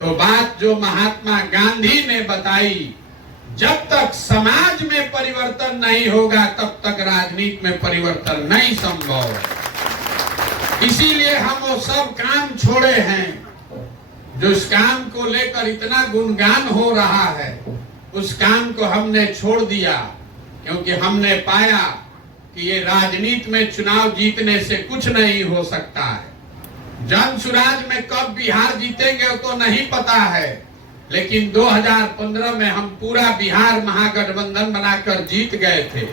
तो बात जो महात्मा गांधी ने बताई, जब तक समाज में परिवर्तन नहीं होगा तब तक राजनीति में परिवर्तन नहीं संभव है। इसीलिए हम वो सब काम छोड़े हैं जो इस काम को लेकर इतना गुणगान हो रहा है, उस काम को हमने छोड़ दिया, क्योंकि हमने पाया कि ये राजनीति में चुनाव जीतने से कुछ नहीं हो सकता है। जन सुराज में कब बिहार जीतेंगे तो नहीं पता है, लेकिन 2015 में हम पूरा बिहार महागठबंधन बनाकर जीत गए थे।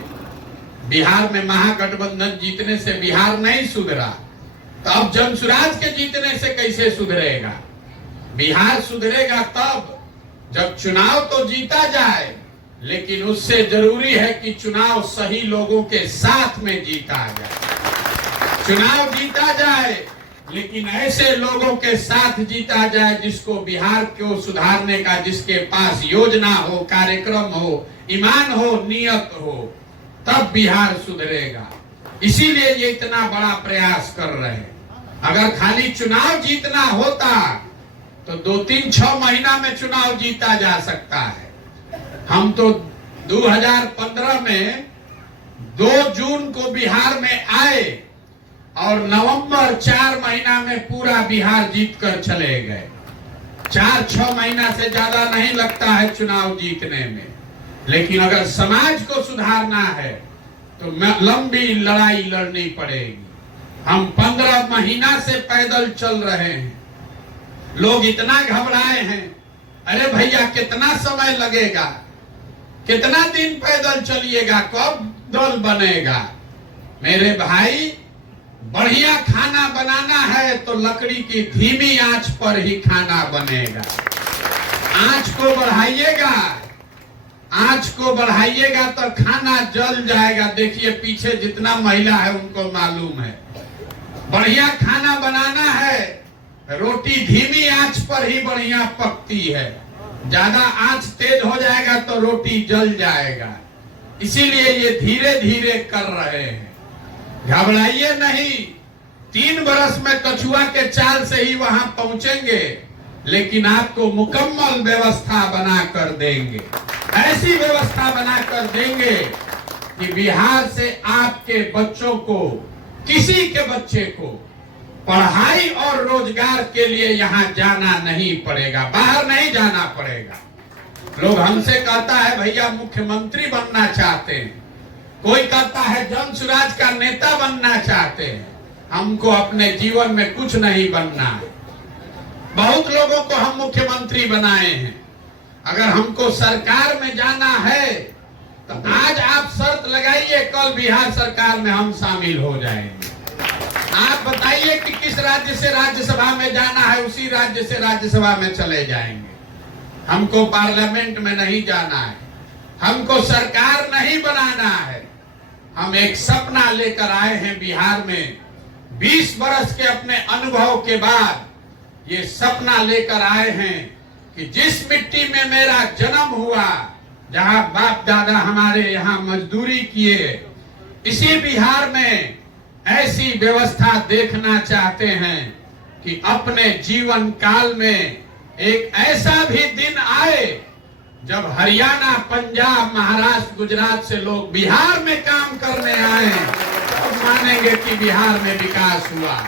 बिहार में महागठबंधन जीतने से बिहार नहीं सुधरा, तो अब जन सुराज के जीतने से कैसे सुधरेगा? बिहार सुधरेगा तब जब चुनाव तो जीता जाए, लेकिन उससे जरूरी है कि चुनाव सही लोगों के साथ में जीता जाए। चुनाव जीता जाए लेकिन ऐसे लोगों के साथ जीता जाए जिसको बिहार को सुधारने का, जिसके पास योजना हो, कार्यक्रम हो, ईमान हो, नियत हो, तब बिहार सुधरेगा। इसीलिए ये इतना बड़ा प्रयास कर रहे हैं। अगर खाली चुनाव जीतना होता तो 2-3-6 महीना में चुनाव जीता जा सकता है। हम तो 2015 में 2 जून को बिहार में आए और नवंबर 4 महीना में पूरा बिहार जीत कर चले गए। 4-6 महीना से ज्यादा नहीं लगता है चुनाव जीतने में, लेकिन अगर समाज को सुधारना है तो लंबी लड़ाई लड़नी पड़ेगी। हम 15 महीना से पैदल चल रहे हैं। लोग इतना घबराए हैं, अरे भैया कितना समय लगेगा, कितना दिन पैदल चलिएगा, कब दल बनेगा? मेरे भाई, बढ़िया खाना बनाना है तो लकड़ी की धीमी आंच पर ही खाना बनेगा। आंच को बढ़ाइएगा, आंच को बढ़ाइएगा तो खाना जल जाएगा। देखिए पीछे जितना महिला है उनको मालूम है। बढ़िया खाना बनाना है, रोटी धीमी आंच पर ही बढ़िया पकती है। ज्यादा आंच तेज हो जाएगा तो रोटी जल जाएगा। इसीलिए ये धीरे धीरे कर रहे हैं। घबराइए नहीं, 3 बरस में कछुआ के चाल से ही वहां पहुंचेंगे, लेकिन आपको मुकम्मल व्यवस्था बना कर देंगे। ऐसी व्यवस्था बना कर देंगे कि बिहार से आपके बच्चों को, किसी के बच्चे को पढ़ाई और रोजगार के लिए यहाँ जाना नहीं पड़ेगा, बाहर नहीं जाना पड़ेगा। लोग हमसे कहता है भैया मुख्यमंत्री बनना चाहते हैं, कोई कहता है जन सुराज का नेता बनना चाहते हैं। हमको अपने जीवन में कुछ नहीं बनना है। बहुत लोगों को हम मुख्यमंत्री बनाए हैं। अगर हमको सरकार में जाना है तो आज आप शर्त लगाइए, कल बिहार सरकार में हम शामिल हो जाएंगे। आप बताइए कि किस राज्य से राज्यसभा में जाना है, उसी राज्य से राज्यसभा में चले जाएंगे। हमको पार्लियामेंट में नहीं जाना है, हमको सरकार नहीं बनाना है। हम एक सपना लेकर आए हैं बिहार में। 20 बरस के अपने अनुभव के बाद ये सपना लेकर आए हैं कि जिस मिट्टी में मेरा जन्म हुआ, जहां बाप दादा हमारे यहाँ मजदूरी किए, इसी बिहार में ऐसी व्यवस्था देखना चाहते हैं कि अपने जीवन काल में एक ऐसा भी दिन आए जब हरियाणा, पंजाब, महाराष्ट्र, गुजरात से लोग बिहार में काम करने आए तब मानेंगे कि बिहार में विकास हुआ।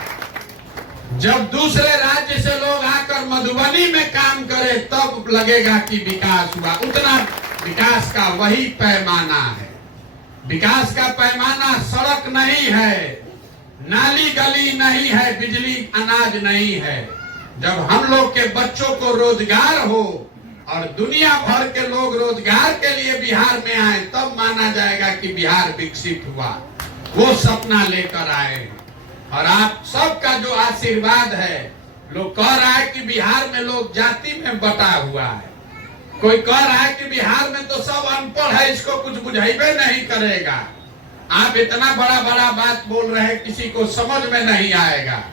जब दूसरे राज्य से लोग आकर मधुबनी में काम करें तब लगेगा कि विकास हुआ। उतना विकास का वही पैमाना है। विकास का पैमाना सड़क नहीं है, नाली गली नहीं है, बिजली अनाज नहीं है। जब हम लोग के बच्चों को रोजगार हो और दुनिया भर के लोग रोजगार के लिए बिहार में आए तब माना जाएगा कि बिहार विकसित हुआ। वो सपना लेकर आए और आप सबका जो आशीर्वाद है। लोग कह रहा है कि बिहार में लोग जाति में बटा हुआ है, कोई कह रहा है कि बिहार में तो सब अनपढ़ है, इसको कुछ बुझाइबे नहीं करेगा। आप इतना बड़ा बड़ा बात बोल रहे हैं, किसी को समझ में नहीं आएगा।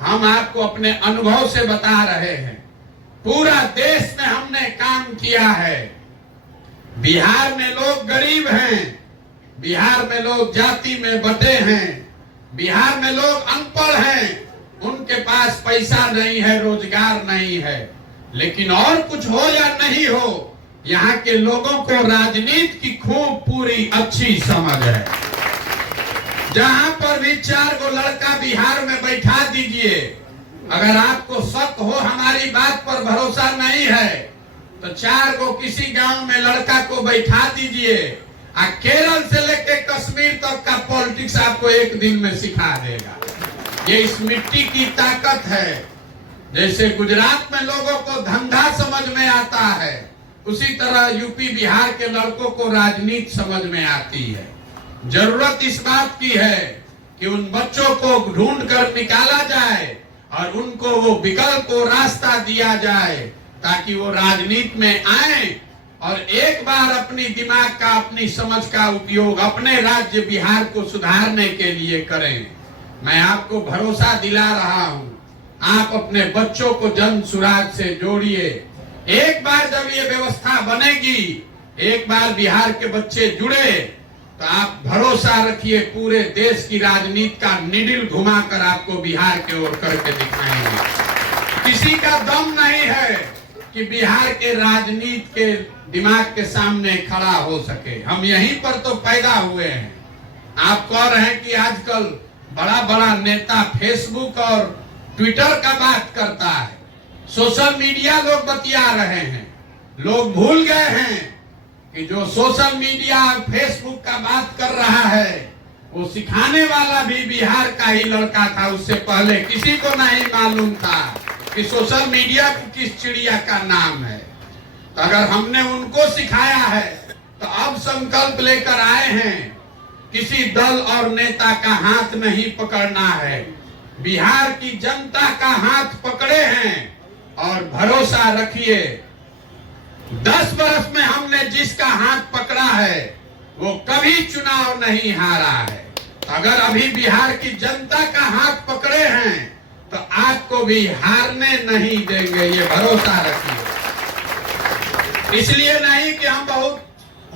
हम आपको अपने अनुभव से बता रहे हैं। पूरा देश में हमने काम किया है। बिहार में लोग गरीब हैं, बिहार में लोग जाति में बटे हैं, बिहार में लोग अनपढ़ हैं, उनके पास पैसा नहीं है, रोजगार नहीं है। लेकिन और कुछ हो या नहीं हो, यहाँ के लोगों को राजनीति की खूब पूरी अच्छी समझ है। जहां पर भी 4 गो लड़का बिहार में बैठा दीजिए, अगर आपको शक हो, हमारी बात पर भरोसा नहीं है, तो 4 गो किसी गांव में लड़का को बैठा दीजिए, केरल से लेके कश्मीर तक का पॉलिटिक्स आपको एक दिन में सिखा देगा। ये इस मिट्टी की ताकत है। जैसे गुजरात में लोगों को धंधा समझ में आता है, उसी तरह यूपी बिहार के लड़कों को राजनीति समझ में आती है। जरूरत इस बात की है कि उन बच्चों को ढूंढ कर निकाला जाए और उनको वो विकल्प और रास्ता दिया जाए, ताकि वो राजनीति में आए और एक बार अपनी दिमाग का, अपनी समझ का उपयोग अपने राज्य बिहार को सुधारने के लिए करें। मैं आपको भरोसा दिला रहा हूं, आप अपने बच्चों को जन सुराग से जोड़िए। एक बार जब ये व्यवस्था बनेगी, एक बार बिहार के बच्चे जुड़े, तो आप भरोसा रखिए पूरे देश की राजनीति का निडिल घुमाकर आपको बिहार के ओर करके दिखाएंगे। किसी का दम नहीं है कि बिहार के राजनीति के दिमाग के सामने खड़ा हो सके। हम यहीं पर तो पैदा हुए हैं। आप कह रहे हैं कि आजकल बड़ा बड़ा नेता फेसबुक और ट्विटर का बात करता है, सोशल मीडिया लोग बतिया रहे हैं। लोग भूल गए हैं कि जो सोशल मीडिया फेसबुक का बात कर रहा है, वो सिखाने वाला भी बिहार का ही लड़का था। उससे पहले किसी को नहीं मालूम था कि सोशल मीडिया किस चिड़िया का नाम है। तो अगर हमने उनको सिखाया है, तो अब संकल्प लेकर आए हैं, किसी दल और नेता का हाथ नहीं पकड़ना है, बिहार की जनता का हाथ पकड़े हैं। और भरोसा रखिए, 10 वर्ष में हमने जिसका हाथ पकड़ा है, वो कभी चुनाव नहीं हारा है। अगर अभी बिहार की जनता का हाथ पकड़े हैं, तो आपको भी हारने नहीं देंगे, ये भरोसा रखिए। इसलिए नहीं कि हम बहुत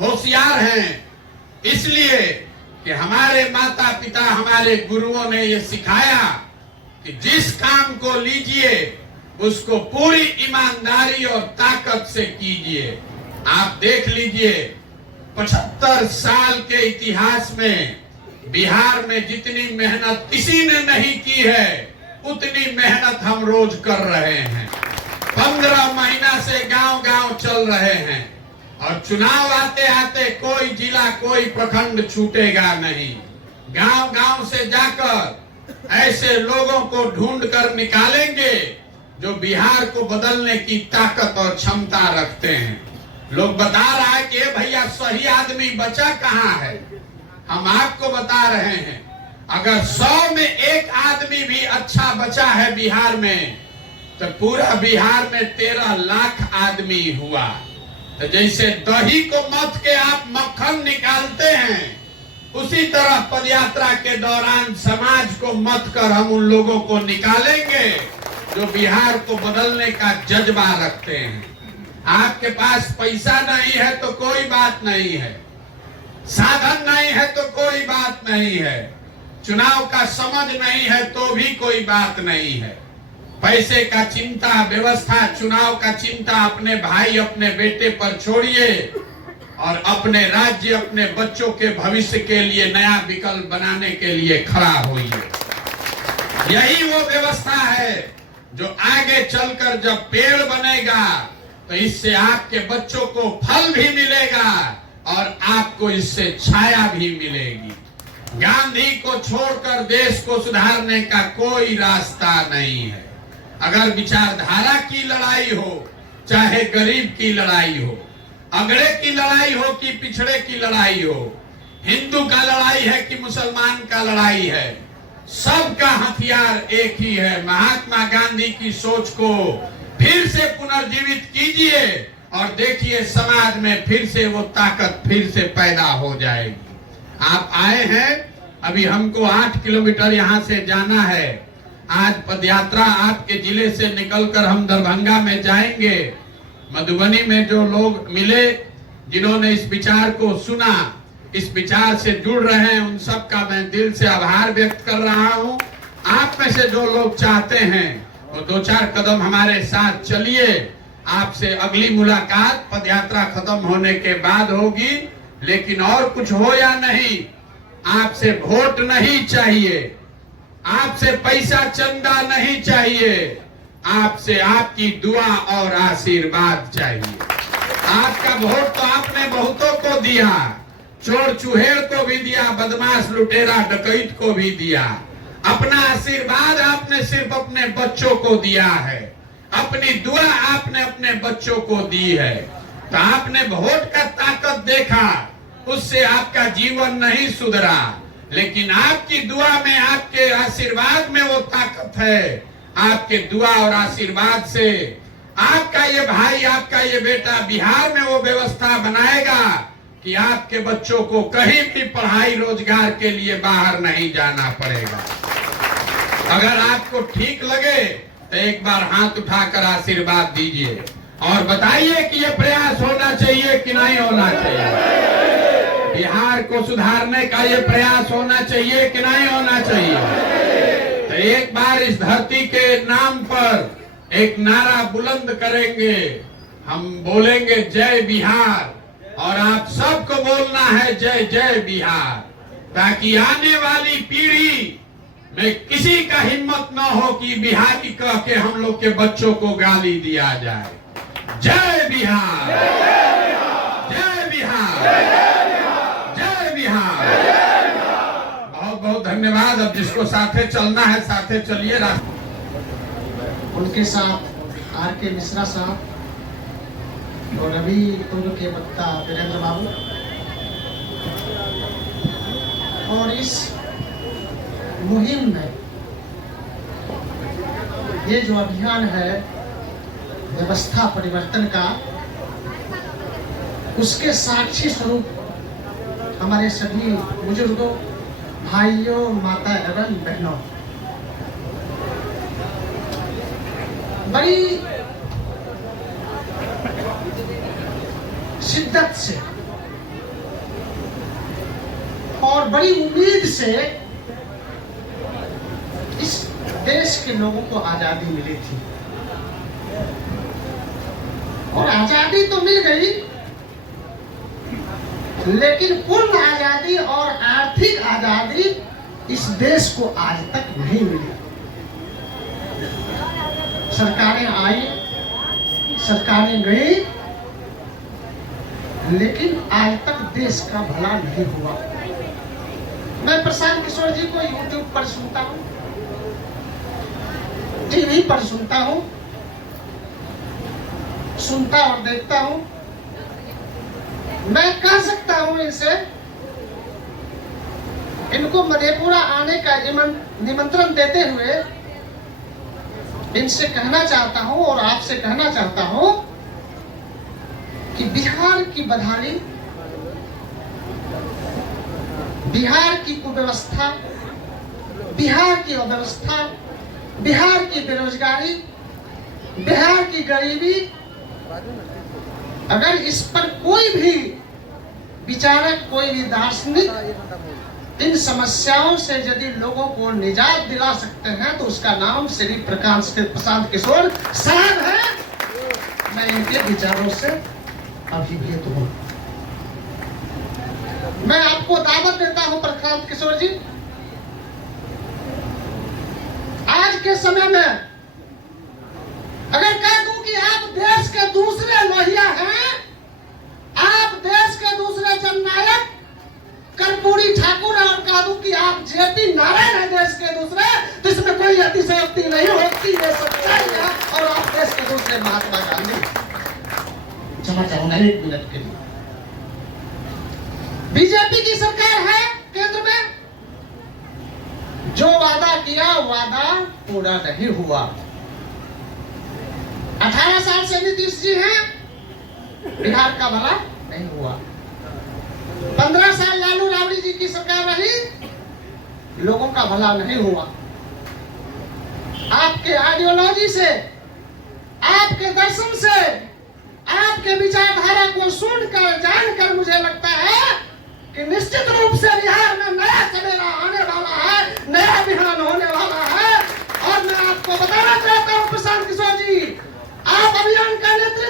होशियार हैं, इसलिए कि हमारे माता पिता, हमारे गुरुओं ने ये सिखाया कि जिस काम को लीजिए उसको पूरी ईमानदारी और ताकत से कीजिए। आप देख लीजिए, 75 साल के इतिहास में बिहार में जितनी मेहनत किसी ने नहीं की है, उतनी मेहनत हम रोज कर रहे हैं। 15 महीना से गांव-गांव चल रहे हैं और चुनाव आते आते कोई जिला, कोई प्रखंड छूटेगा नहीं। गांव-गांव से जाकर ऐसे लोगों को ढूंढ कर निकालेंगे जो बिहार को बदलने की ताकत और क्षमता रखते हैं। लोग बता रहा है कि भैया सही आदमी बचा कहाँ है। हम आपको बता रहे हैं, अगर 100 में 1 आदमी भी अच्छा बचा है बिहार में, तो पूरा बिहार में 13 लाख आदमी हुआ। तो जैसे दही को मथ के आप मक्खन निकालते हैं, उसी तरह पदयात्रा के दौरान समाज को मथ कर हम उन लोगों को निकालेंगे जो बिहार को बदलने का जज्बा रखते हैं। आपके पास पैसा नहीं है तो कोई बात नहीं है, साधन नहीं है तो कोई बात नहीं है, चुनाव का समझ नहीं है तो भी कोई बात नहीं है। पैसे का चिंता, व्यवस्था, चुनाव का चिंता अपने भाई, अपने बेटे पर छोड़िए और अपने राज्य, अपने बच्चों के भविष्य के लिए नया विकल्प बनाने के लिए खड़ा होइए। यही वो व्यवस्था है जो आगे चलकर जब पेड़ बनेगा तो इससे आपके बच्चों को फल भी मिलेगा और आपको इससे छाया भी मिलेगी। गांधी को छोड़कर देश को सुधारने का कोई रास्ता नहीं है। अगर विचारधारा की लड़ाई हो, चाहे गरीब की लड़ाई हो, अगड़े की लड़ाई हो कि पिछड़े की लड़ाई हो, हिंदू का लड़ाई है कि मुसलमान का लड़ाई है, सबका हथियार एक ही है। महात्मा गांधी की सोच को फिर से पुनर्जीवित कीजिए और देखिए समाज में फिर से वो ताकत फिर से पैदा हो जाएगी। आप आए हैं, अभी हमको 8 किलोमीटर यहाँ से जाना है। आज पदयात्रा आपके जिले से निकलकर हम दरभंगा में जाएंगे। मधुबनी में जो लोग मिले, जिन्होंने इस विचार को सुना, इस विचार से जुड़ रहे हैं, उन सब का मैं दिल से आभार व्यक्त कर रहा हूं। आप में से जो लोग चाहते हैं वो 2-4 कदम हमारे साथ चलिए आपसे अगली मुलाकात पदयात्रा खत्म होने के बाद होगी। लेकिन और कुछ हो या नहीं, आपसे वोट नहीं चाहिए, आपसे पैसा चंदा नहीं चाहिए, आपसे आपकी दुआ और आशीर्वाद चाहिए। आपका वोट तो आपने बहुतों को दिया, चोर चुहेड़ को भी दिया, बदमाश लुटेरा डकैत को भी दिया। अपना आशीर्वाद आपने सिर्फ अपने बच्चों को दिया है, अपनी दुआ आपने अपने बच्चों को दी है। तो आपने वोट का ताकत देखा, उससे आपका जीवन नहीं सुधरा, लेकिन आपकी दुआ में, आपके आशीर्वाद में वो ताकत है। आपके दुआ और आशीर्वाद से आपका ये भाई, आपका ये बेटा बिहार में वो व्यवस्था बनाएगा कि आपके बच्चों को कहीं भी पढ़ाई रोजगार के लिए बाहर नहीं जाना पड़ेगा। अगर आपको ठीक लगे तो एक बार हाथ उठाकर आशीर्वाद दीजिए और बताइए कि ये प्रयास होना चाहिए कि नहीं होना चाहिए। बिहार को सुधारने का ये प्रयास होना चाहिए कि नहीं होना चाहिए। तो एक बार इस धरती के नाम पर एक नारा बुलंद करेंगे, हम बोलेंगे जय बिहार, और आप सबको बोलना है जय जय बिहार, ताकि आने वाली पीढ़ी में किसी का हिम्मत न हो कि बिहारी कह के हम लोग के बच्चों को गाली दिया जाए। जय बिहार, जय बिहार, जय बिहार। बहुत बहुत धन्यवाद। अब जिसको साथे चलना है साथे चलिए। उनके साथ आर के मिश्रा साहब और अभी तुम के वक्ता वीरेंद्र बाबू, और इस मुहिम में ये जो अभियान है व्यवस्था परिवर्तन का, उसके साक्षी स्वरूप हमारे सभी बुजुर्गों, भाइयों, माता एवं बहनों, बड़ी शिद्दत से और बड़ी उम्मीद से इस देश के लोगों को आजादी मिली थी, और आजादी तो मिल गई, लेकिन पूर्ण आजादी और आर्थिक आजादी इस देश को आज तक नहीं मिली। सरकारें आई, सरकारें गई, लेकिन आज तक देश का भला नहीं हुआ। मैं प्रशांत किशोर जी को यूट्यूब पर सुनता हूँ, टीवी पर सुनता हूँ, सुनता और देखता हूँ। मैं कह सकता हूँ इनसे, इनको मधेपुरा आने का निमंत्रण देते हुए इनसे कहना चाहता हूँ और आपसे कहना चाहता हूँ कि बिहार की बदहाली, बिहार की कुव्यवस्था, बिहार की अव्यवस्था, बिहार की बेरोजगारी, बिहार की गरीबी, अगर इस पर कोई भी विचारक, कोई भी दार्शनिक इन समस्याओं से यदि लोगों को निजात दिला सकते हैं तो उसका नाम श्री प्रशांत किशोर साहब है। मैं इनके विचारों से अभिभूत हूँ। मैं आपको दावत देता हूँ प्रशांत किशोर जी, आज के समय में अगर कह दूं कि आप देश के दूसरे लोहिया हैं, आप देश के दूसरे जननायक कर्पूरी ठाकुर, और कह दूं कि आप जेपी नारायण हैं देश के दूसरे, तो इसमें कोई अतिशयोक्ति नहीं होती, ये सच्चाई है। और आप देश के दूसरे महात्मा गांधी। क्षमा चाहूंगा 1 मिनट के लिए। बीजेपी की सरकार है केंद्र में, जो वादा किया वादा पूरा नहीं हुआ। 18 साल से नीतीश जी हैं, बिहार का भला नहीं हुआ। 15 साल लालू राबड़ी जी की सरकार रही, लोगों का भला नहीं हुआ। आपके आइडियोलॉजी से, आपके दर्शन से, आपके विचारधारा को सुनकर, जानकर मुझे लगता है कि निश्चित रूप से बिहार में नया सवेरा आने वाला है, नया बिहार होने वाला है। और मैं आपको बताना चाहता हूँ प्रशांत किशोर जी, आप अभियान का नेतृत्व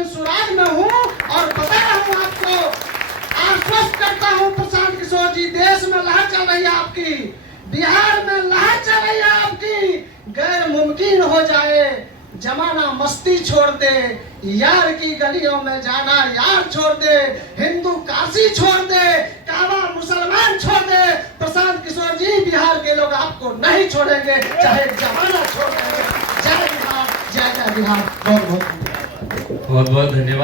जनसुराज में हूँ और बता रहा हूँ आपको, आश्वस्त करता हूँ प्रशांत किशोर जी, देश में लहर चल रही है आपकी, बिहार में लहर चल रही है आपकी, गैर मुमकिन हो जाए जमाना मस्ती छोड़ दे, यार की गलियों में जाना यार छोड़ दे, हिंदू काशी छोड़ दे, काबा मुसलमान छोड़ दे, प्रशांत किशोर जी बिहार के लोग आपको नहीं छोड़ेंगे, चाहे जमाना छोड़ देंगे। जय बिहार, जय जय बिहार। बहुत बहुत बहुत बहुत धन्यवाद।